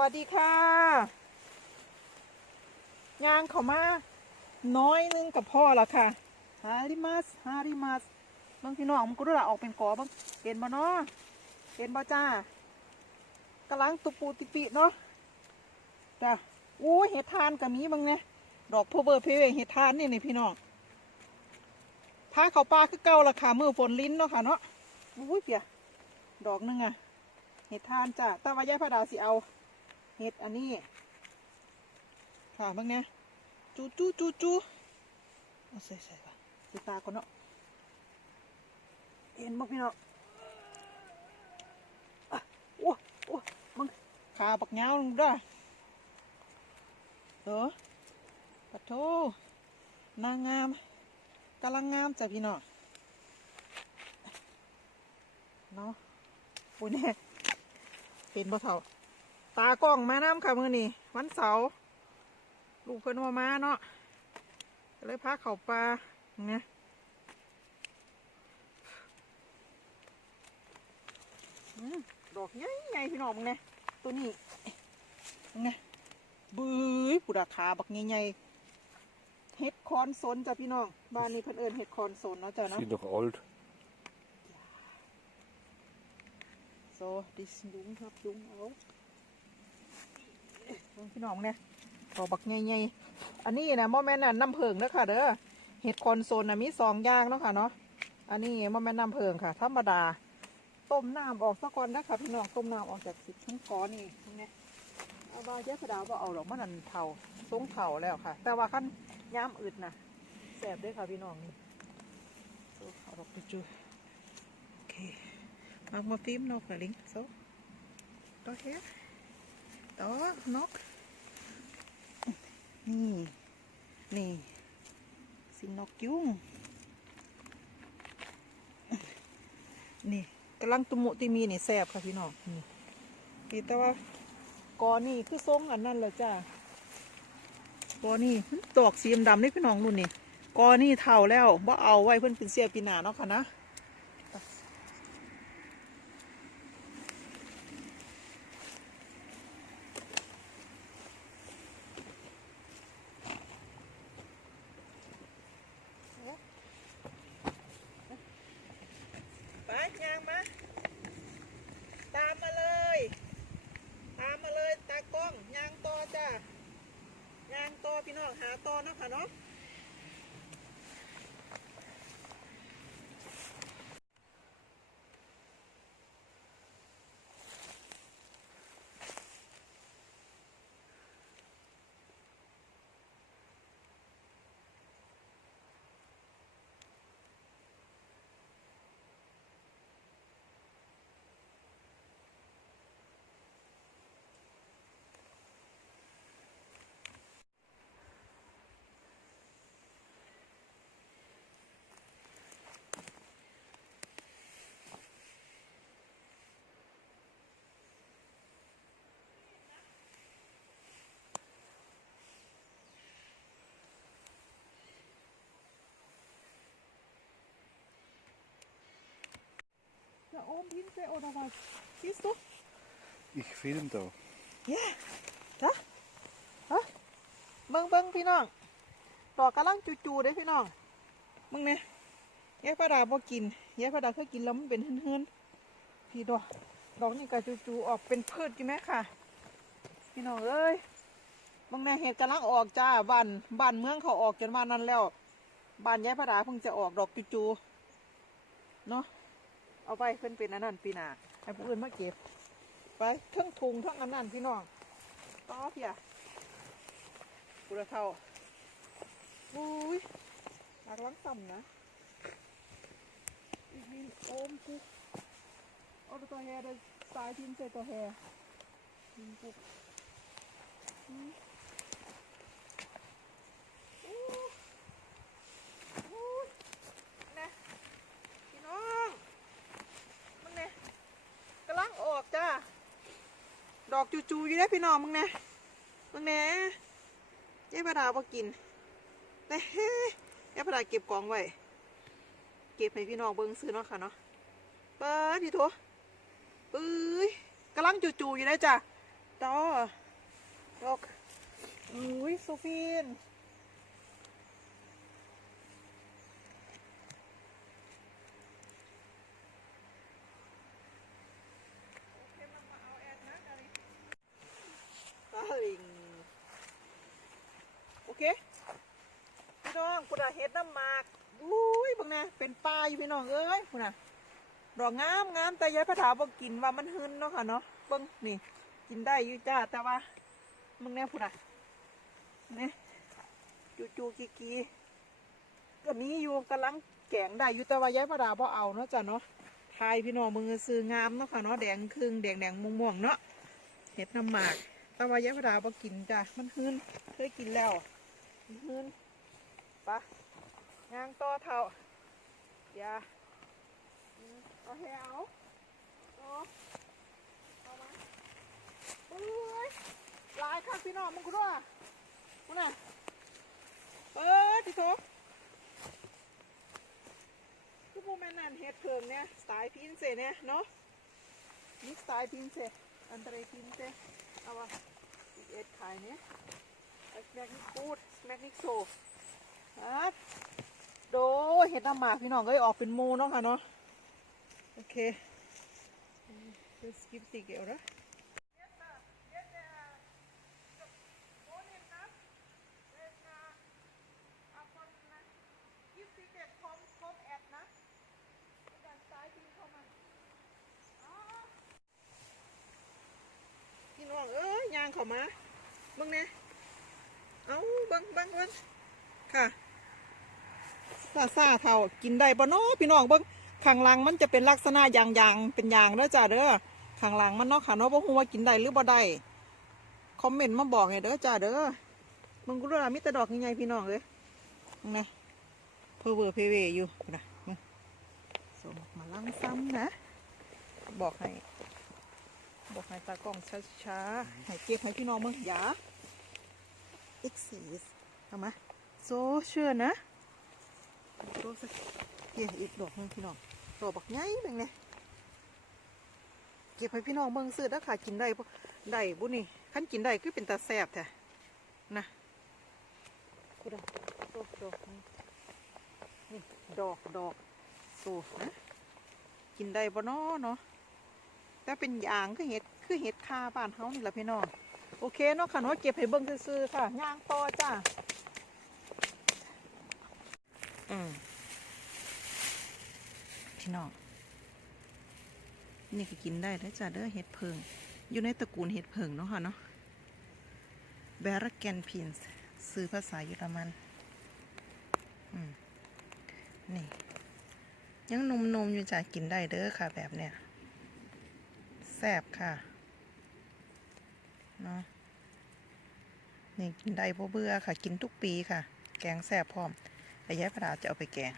วัสดีค่ะยางเขามาน้อยนึงกับพ่อละค่ะฮาริมัสฮาริมัสบางพี่น้องมันก็รู้ละออกเป็นกอบ้างเห็นบ่เนาะเห็นบ่จ้ากำลังตุปูติปิเนาะจ้ะอู้เห็ดทานกับมีบางเนี่ยดอกพเบอร์เพเวเห็ดทานนี่นี่พี่น้องพาเขาปลาคือเก่าละค่ะมือฝนลิ้นเนาะค่ะเนาะอุ้ยเปียดอกหนึงอะเห็ดทานจ้ะตาวายายพระดาสิเอา เห็ดอันนี้ ค่ะบ้างเนี่ยจูจูจูจูเอาใส่ใส่ปะดูตาก่อนเนาะเห็นบ้างพี่เนาะอะโอ้โอ้มึงขาปักเงาลงด้วยเด้อปะโถนางงามกำลังงามจ้ะพี่เนาะเนาะปุ้ยเนี่ยเห็นบ่เท่า ตากล้องมาน้ำค่ะมือนี่วันเสาร์ลูกเพิ่นว่ามาเนาะก็เลยพาเขาปลาเนี่ยอืมดอกใหญ่ใหญ่พี่น้องมึงเนี่ยตัวนี้มึงเนี่ยบื้อปุราคาบักใหญ่ๆเห็ดคอนสนจ้ะพี่น้องบ้านนี้เพิ่นเอิญเห็ดคอนสนเนาะจ้ะเนาะ Sind doch alt. so dis ยุงครับยุงเอาเบิ่ง พี่น้องเนี่ยดอกบักใหญ่ๆอันนี้นะโมแมนน่ะน้ำเพิงเด้อค่ะเด้อเห็ดคอนโซนนะมีสองอย่างเนาะค่ะเนาะอันนี้โมแมนน้ำเพิงค่ะ ธรรมดา ต้มน้ำออกซะก่อนนะคะพี่น้องต้มน้ำออกจากสิบชุ่มก้อนนี่เนี่ยเอาบาเจ๊พะดาวบ่เอาหรอกมันนั่นเทาทรงเทาแล้วค่ะ แต่ว่าขั้นย้ำอึดนะแสบด้วยค่ะพี่น้องนี่เอาดอกไปจูโอเค Mag maar film nog wel link, zo. Toch hier? Daar, nog. นี่ นี่ สินกยุงนี่กำลังตุมุติมีนี่แสบค่ะพี่น้องนี่แต่ว่ากอนี่คือทรงอันนั้นเลยจ้ากอนี่ดอกสีดำนี่พี่น้องรุ่นนี่กอนี่เท่าแล้วบ่เอาไว้เพิ่อนเป็นเสียปีหนาเนาะค่ะนะ ไปยางมา ตามมาเลย ตามมาเลยตากล้องยางต่อจ้ายางต่อพี่น้องหาต่อเนาะค่ะเนาะ จะโอมพินเซโอดาวาคิสตุ Ich film da. เย้ฮะฮะเบิ่งเบิ่งพี่น้อง ดอกกำลังจู่ๆเด้พี่น้องมึงเนี่ยยายพระดาบ่กินยายพระดาเคยกินแล้วมันเป็นเฮือนๆพี่ดอก ดอกนี่ก็จู่ๆออกเป็นพืชอยู่ไหมค่ะ พี่น้องเอ้ยมึงเนี่ยเห็ดกำลังออกจ้าบ้านบ้านเมืองเขาออกจนมานั้นแล้วบ้านยายพระดาเพิ่งจะออกดอกจู่ๆเนาะ เอาไปเพิ่นเป็นอันนั้นปีหน้าให้ผู้อื่นมาเก็บ ไปทั้งถุงทั้งอันนั้นพี่น้องต่อเพียปุระเท่าอุ้ยหลักล้างซ้ำนะอีกนิดโอมกูเอาตัวแฮเดสายทิ้งใส่ตัวแฮทิ้งกูอืมอู้อู้นะพี่น้องมึงเนี่ย กำลังออกจ้า ดอกจูๆอยู่ได้พี่น้องมึงเนี่ยมึงเนี่ยเจ๊พระดาบ่กินแต่เฮ้ยเจ๊พระดาเก็บกองไว้ เก็บให้พี่น้องเบิ้งซื้อเนาะค่ะเนาะเปิดพี่ทัวปื้ยกำลังจูๆอยู่ได้จ้ะต่อดอกอุ้ยโซฟีนตาลิงโอเค พี่น้องคุณอะเฮ็ดน้ำหมากอุ้ยพวกนี้เป็นปลาอยู่พี่น้องเอ้ยคุณอะดอกงามงามแต่ยายพระถาบอกกินว่ามันหึนเนาะค่ะเนาะเบิ่งนี่กินได้อยู่จ้าแต่ว่ามึงแน่พูดอะเนี่ยจูจูกีกีก็มีอยู่กำลังแกงได้อยู่แต่ว่ายายพระดาบ่เอาเนาะจ้ะเนาะทายพี่น้องมึงซื้องามเนาะค่ะเนาะแดงครึ่งแดงแดงม่วงม่วงเนาะเห็ดน้ำหมากแต่ว่ายายพระดาบ่กินจ้ะมันหึนเคยกินแล้ว หึนปะยางต่อเท่าอย่าเอาให้เอาเอาเอามาเอ้ยลายครับพี่น้องมึงกูด้วยมึงน่ะเออติโตคือพวกแม่นั่นเฮ็ดเพิงเนี่ยสไตล์พินเซเนี่ยเนาะนี่สไตล์พินเซอันเดรพินเซเอาวะอีเอ็ดขายเนี่ยสแมกนิกพูดส แมกนิกโซฮัดโดเห็ดน้ำหมากพี่น้องก็ออกเป็นมูเนาะค่ะเนาะ โอเคจะสกิปติเกี่ยวนะพี่น้องเอ้ยยางเข้ามาเบิ่งแหน่ย เอาบิ่งบิ่งเบิ่งค่ะซาซาเท่ากินได้ปะเนาะพี่น้องเบิ่งข้างหลังมันจะเป็นลักษณะยางยางๆเป็นยางเด้อจ้าเด้อข้างหลังมันเนาะค่ะเนาะบ่ฮู้ว่ากินได้หรือบ่ได้คอมเมนต์มาบอกให้เด้อจ้าเด้อมึงกูรู้ละมีแต่ดอกใหญ่ๆพี่น้องเอ้ยมึงนะเพอเวอร์เพเวอยู่นะมึงส่งมาลังซ้ำนะ บอกให้ บอกให้ตากล้องช้าๆให้เก็บให้พี่น้องมึงอย่า exist เอามาโซเชื่อนะโซสักเกี่ยอีกดอกหนึงพี่น้องดอกบักใหญ่เบิ่งเนี่ยเก็บให้พี่น้องเบิ่งซื้อแล้วค่ะกินได้บ่ได้บุนี่คันกินได้คือเป็นตาแซ่บแท้นะกูดอกดอกดอกนี่นี่ดอกดอกโซนะกินได้บ่นอเนาะแต่เป็นยางคือเห็ดคือเห็ดคาบ้านเฮานี่แหละพี่น้อง โอเคเนาะค่ะเนาะเก็บให้เบิ่งซื่อๆค่ะย่างต่อจ้าอืมพี่น้องนี่ก็กินได้แล้วจ้าเด้อเห็ดเพิง อยู่ในตระกูลเห็ดเพิงเนาะค่ะเนาะแบรแกนพินส์ซื้อภาษาเยอรมันอืมนี่ยังนมๆอยู่จ้ากินได้เด้อค่ะแบบเนี้ยแซ่บค่ะ เนาะนี่กินได้เพราะเบื่อค่ะ กินทุกปีค่ะ แกงแซ่บพร้อมแต่ยายพระดาจะเอาไปแกง